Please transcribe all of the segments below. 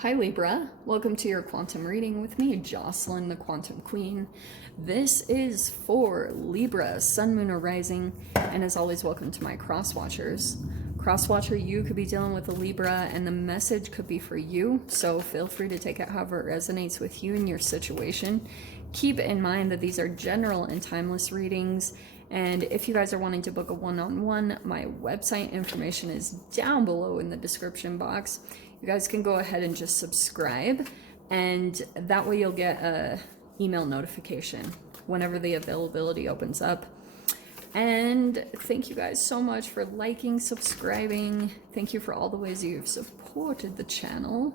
Hi Libra, welcome to your quantum reading with me, Jocelyn, the Quantum Queen. This is for Libra, Sun, Moon, or Rising, and as always, welcome to my cross watchers. Cross watcher, you could be dealing with a Libra, and the message could be for you, so feel free to take it however it resonates with you and your situation. Keep in mind that these are general and timeless readings, and if you guys are wanting to book a one-on-one, my website information is down below in the description box. You guys can go ahead and just subscribe, and that way you'll get a email notification whenever the availability opens up. And thank you guys so much for liking, subscribing. Thank you for all the ways you've supported the channel.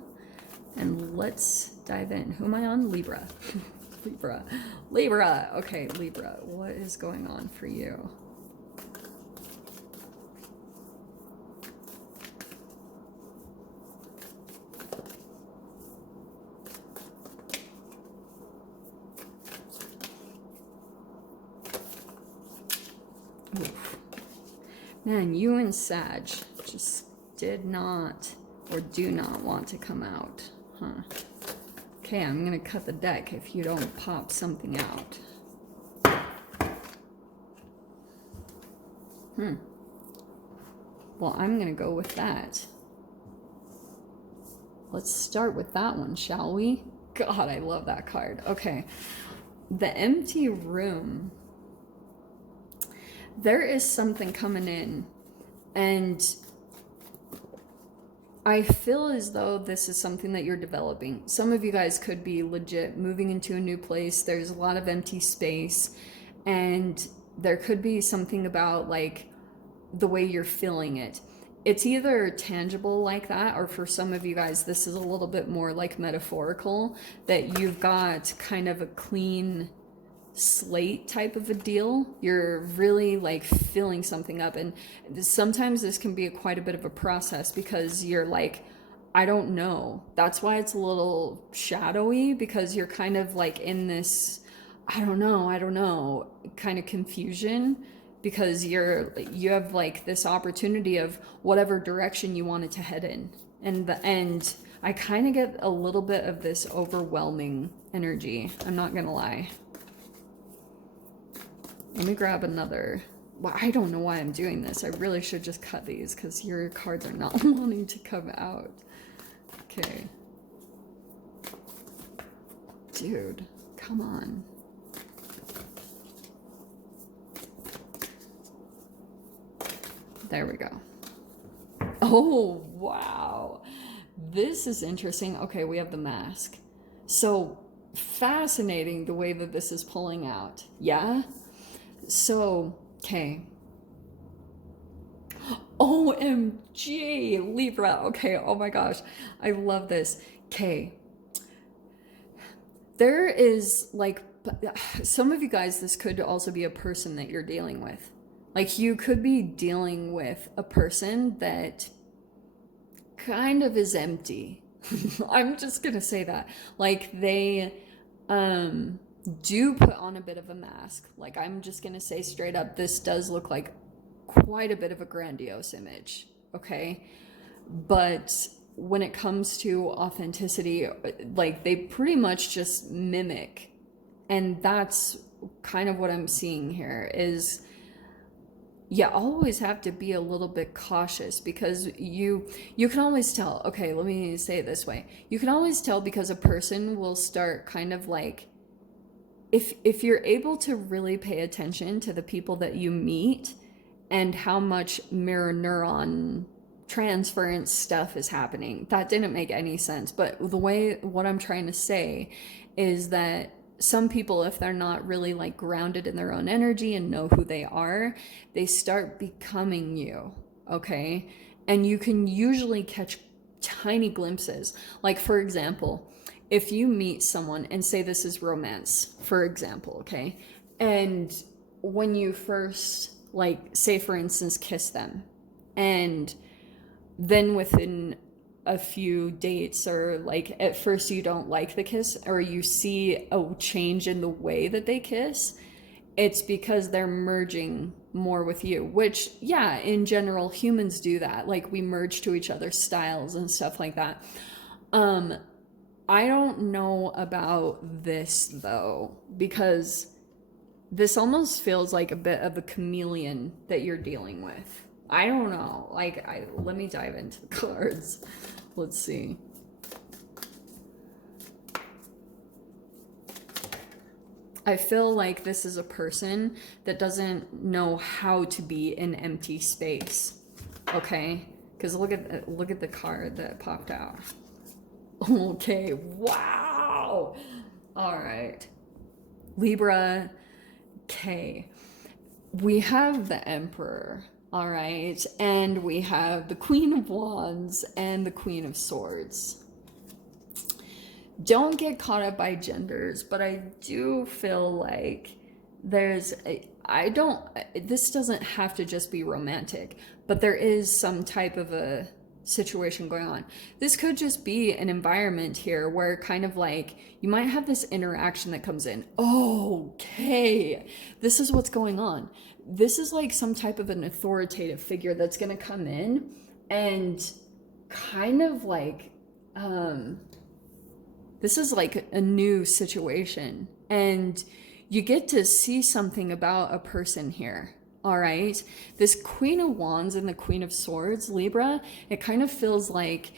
And let's dive in. Who am I on? Libra. Libra. Okay, Libra. What is going on for you? Oof. Man, you and Sag just did not or do not want to come out, huh? Okay, I'm gonna cut the deck if you don't pop something out. Well, I'm gonna go with that. Let's start with that one, shall we? God, I love that card. Okay, the empty room. There is something coming in, and I feel as though this is something that you're developing. Some of you guys could be legit moving into a new place. There's a lot of empty space, and there could be something about like the way you're feeling it. It's either tangible like that, or for some of you guys, this is a little bit more like metaphorical, that you've got kind of a clean slate type of a deal. You're really like filling something up, and sometimes this can be quite a bit of a process because you're like, I don't know. That's why it's a little shadowy, because you're kind of like in this I don't know kind of confusion, because you have like this opportunity of whatever direction you want it to head in, and I kind of get a little bit of this overwhelming energy. I'm not gonna lie. Let me grab another. Well, I don't know why I'm doing this. I really should just cut these because your cards are not wanting to come out. Okay. Dude, come on. There we go. Oh, wow. This is interesting. Okay, we have the mask. So fascinating the way that this is pulling out. Yeah? So, okay. OMG, Libra. Okay, oh my gosh. I love this. Okay. There is like, some of you guys, this could also be a person that you're dealing with. Like, you could be dealing with a person that kind of is empty. I'm just gonna say that. Like, they, do put on a bit of a mask. Like, I'm just gonna say straight up, this does look like quite a bit of a grandiose image, okay? But when it comes to authenticity, like, they pretty much just mimic. And that's kind of what I'm seeing here is, you always have to be a little bit cautious, because you can always tell. Okay, let me say it this way. You can always tell, because a person will start kind of like, if you're able to really pay attention to the people that you meet and how much mirror neuron transference stuff is happening. That didn't make any sense, but what I'm trying to say is that some people, if they're not really like grounded in their own energy and know who they are, they start becoming you, okay? And you can usually catch tiny glimpses. Like, for example, if you meet someone and say this is romance, for example, okay? And when you first, like, say for instance, kiss them, and then within a few dates, or like at first you don't like the kiss, or you see a change in the way that they kiss, it's because they're merging more with you, which, yeah, in general, humans do that. Like, we merge to each other's styles and stuff like that. I don't know about this though, because this almost feels like a bit of a chameleon that you're dealing with. I don't know. Like, let me dive into the cards. Let's see. I feel like this is a person that doesn't know how to be in empty space. Okay? Because look at the card that popped out. Okay, wow. All right. Libra K. We have the Emperor, all right? And we have the Queen of Wands and the Queen of Swords. Don't get caught up by genders, but I do feel like this doesn't have to just be romantic, but there is some type of a situation going on. This could just be an environment here where kind of like you might have this interaction that comes in. Okay, this is what's going on. This is like some type of an authoritative figure that's going to come in and kind of like this is like a new situation, and you get to see something about a person here. All right. This Queen of Wands and the Queen of Swords, Libra, it kind of feels like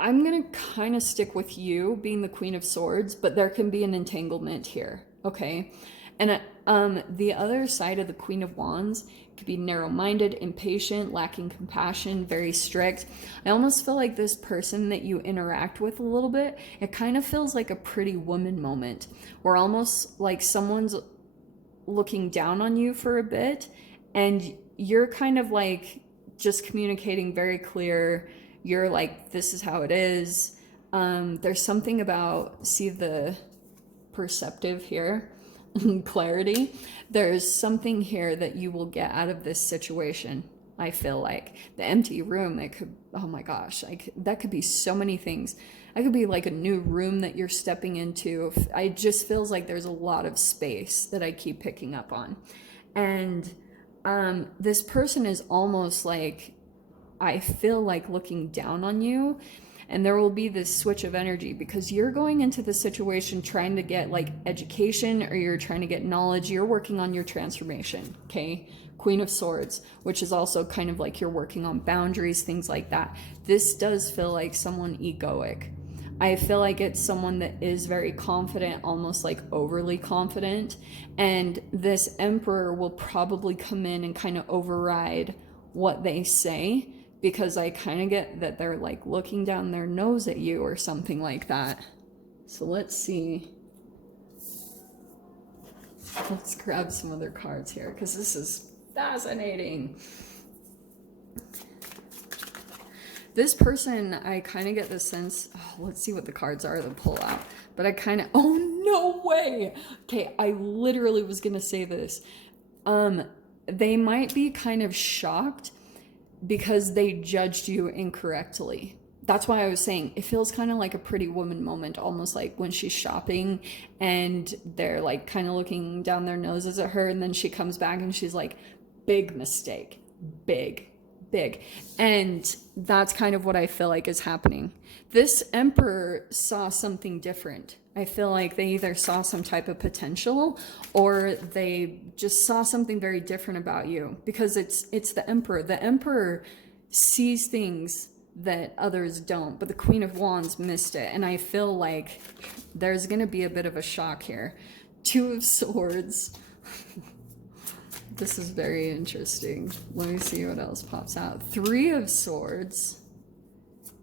I'm going to kind of stick with you being the Queen of Swords, but there can be an entanglement here. Okay. And the other side of the Queen of Wands could be narrow-minded, impatient, lacking compassion, very strict. I almost feel like this person that you interact with a little bit, it kind of feels like a Pretty Woman moment, where almost like someone's looking down on you for a bit, and you're kind of like just communicating very clear. You're like, this is how it is. There's something about, see the perceptive here, clarity. There's something here that you will get out of this situation. I feel like the empty room, it could, oh my gosh, that could be so many things. That could be like a new room that you're stepping into. It just feels like there's a lot of space that I keep picking up on. And this person is almost like, I feel like looking down on you. And there will be this switch of energy because you're going into the situation trying to get like education, or you're trying to get knowledge. You're working on your transformation, okay? Queen of Swords, which is also kind of like you're working on boundaries, things like that. This does feel like someone egoic. I feel like it's someone that is very confident, almost like overly confident. And this Emperor will probably come in and kind of override what they say, because I kind of get that they're like looking down their nose at you or something like that. So let's see. Let's grab some other cards here because this is fascinating. This person, I kind of get the sense, let's see what the cards are that pull out. But I kind of, oh, no way. Okay, I literally was going to say this. They might be kind of shocked because they judged you incorrectly. That's why I was saying it feels kind of like a Pretty Woman moment, almost like when she's shopping and they're like kind of looking down their noses at her, and then she comes back and she's like, big mistake, big. And that's kind of what I feel like is happening. This Emperor saw something different. I feel like they either saw some type of potential, or they just saw something very different about you, because it's the Emperor. The Emperor sees things that others don't, but the Queen of Wands missed it. And I feel like there's going to be a bit of a shock here. Two of Swords. This is very interesting. Let me see what else pops out. Three of Swords.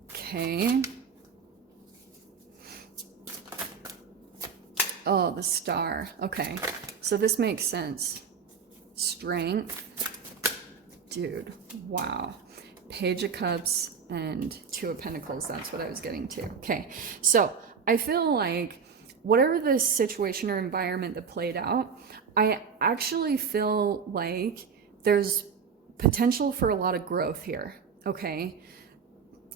Okay. Oh, the Star. Okay. So this makes sense. Strength. Dude. Wow. Page of Cups and Two of Pentacles. That's what I was getting to. Okay. So I feel like whatever the situation or environment that played out, I actually feel like there's potential for a lot of growth here. Okay.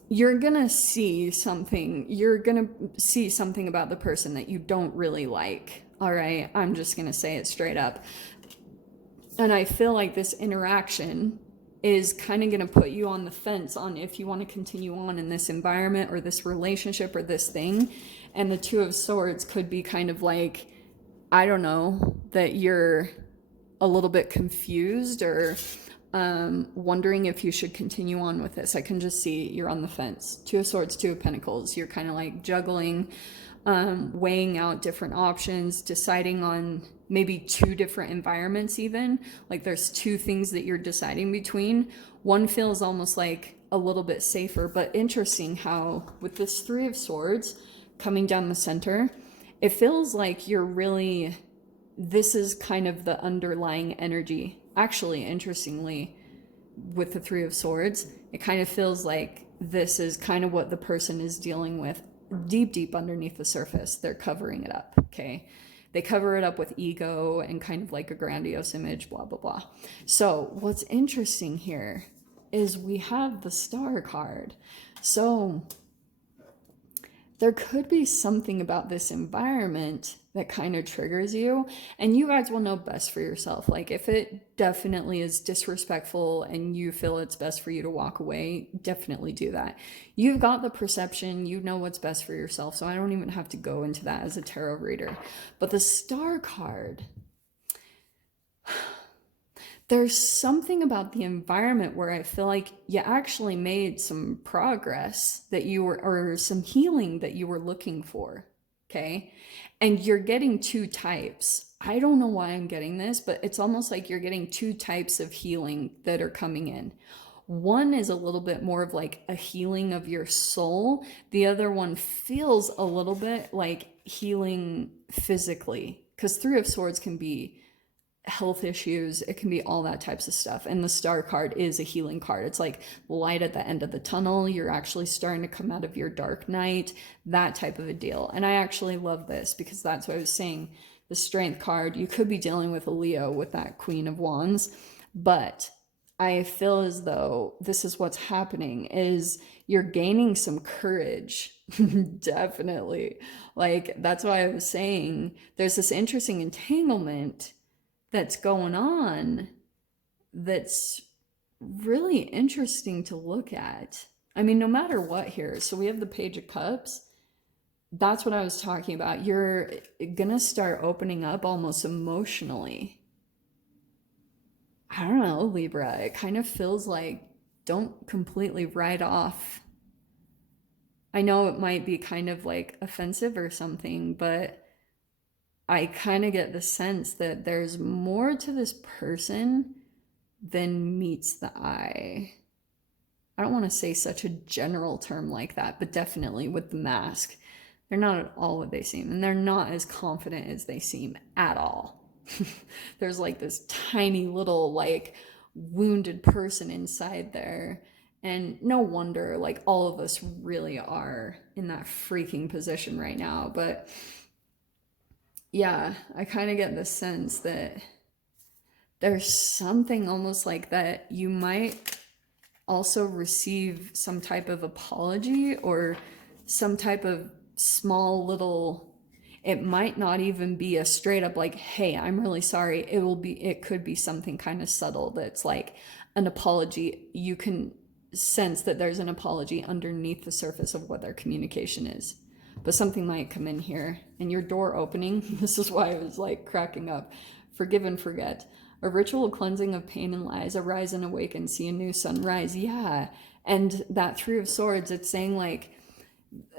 You're going to see something. You're going to see something about the person that you don't really like. All right. I'm just going to say it straight up. And I feel like this interaction is kind of going to put you on the fence on if you want to continue on in this environment or this relationship or this thing. And the Two of Swords could be kind of like, I don't know, that you're a little bit confused or wondering if you should continue on with this. I can just see you're on the fence. Two of Swords, Two of Pentacles. You're kind of like juggling, weighing out different options, deciding on maybe two different environments even. Like there's two things that you're deciding between. One feels almost like a little bit safer, but interesting how with this Three of Swords coming down the center, it feels like you're really, this is kind of the underlying energy. Actually, interestingly, with the Three of Swords, it kind of feels like this is kind of what the person is dealing with deep underneath the surface. They're covering it up, okay? They cover it up with ego and kind of like a grandiose image, blah, blah, blah. So what's interesting here is we have the Star card. So there could be something about this environment that kind of triggers you, and you guys will know best for yourself. Like if it definitely is disrespectful and you feel it's best for you to walk away, definitely do that. You've got the perception, you know what's best for yourself, so I don't even have to go into that as a tarot reader. But the Star card, there's something about the environment where I feel like you actually made some progress that you were, or some healing that you were looking for, okay? And you're getting two types. I don't know why I'm getting this, but it's almost like you're getting two types of healing that are coming in. One is a little bit more of like a healing of your soul. The other one feels a little bit like healing physically, because Three of Swords can be health issues, it can be all that types of stuff. And the Star card is a healing card. It's like light at the end of the tunnel. You're actually starting to come out of your dark night, that type of a deal. And I actually love this because that's what I was saying. The Strength card, you could be dealing with a Leo with that Queen of Wands, but I feel as though this is what's happening is you're gaining some courage. Definitely. Like that's why I was saying there's this interesting entanglement that's going on that's really interesting to look at. I mean, no matter what here. So we have the Page of Cups. That's what I was talking about. You're gonna start opening up almost emotionally. I don't know, Libra. It kind of feels like don't completely write off. I know it might be kind of like offensive or something, but I kind of get the sense that there's more to this person than meets the eye. I don't want to say such a general term like that, but definitely with the mask, they're not at all what they seem, and they're not as confident as they seem at all. There's like this tiny little like wounded person inside there, and no wonder like all of us really are in that freaking position right now. But yeah, I kind of get the sense that there's something almost like that you might also receive some type of apology or some type of small little, it might not even be a straight up like, hey, I'm really sorry. It could be something kind of subtle that's like an apology. You can sense that there's an apology underneath the surface of what their communication is. But something might come in here and your door opening. This is why I was like cracking up. Forgive and forget. A ritual cleansing of pain and lies. Arise and awaken. See a new sunrise. Yeah. And that Three of Swords, it's saying like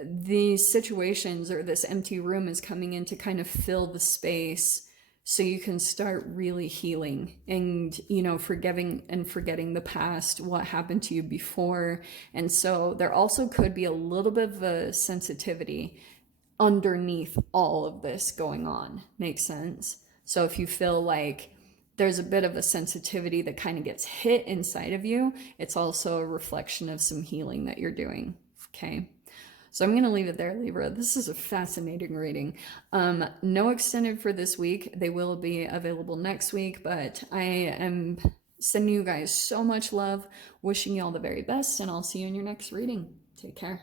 these situations or this empty room is coming in to kind of fill the space so you can start really healing and, you know, forgiving and forgetting the past, what happened to you before. And so there also could be a little bit of a sensitivity underneath all of this going on. Makes sense? So if you feel like there's a bit of a sensitivity that kind of gets hit inside of you, it's also a reflection of some healing that you're doing. Okay. So I'm going to leave it there, Libra. This is a fascinating reading. No extended for this week. They will be available next week, but I am sending you guys so much love, wishing you all the very best, and I'll see you in your next reading. Take care.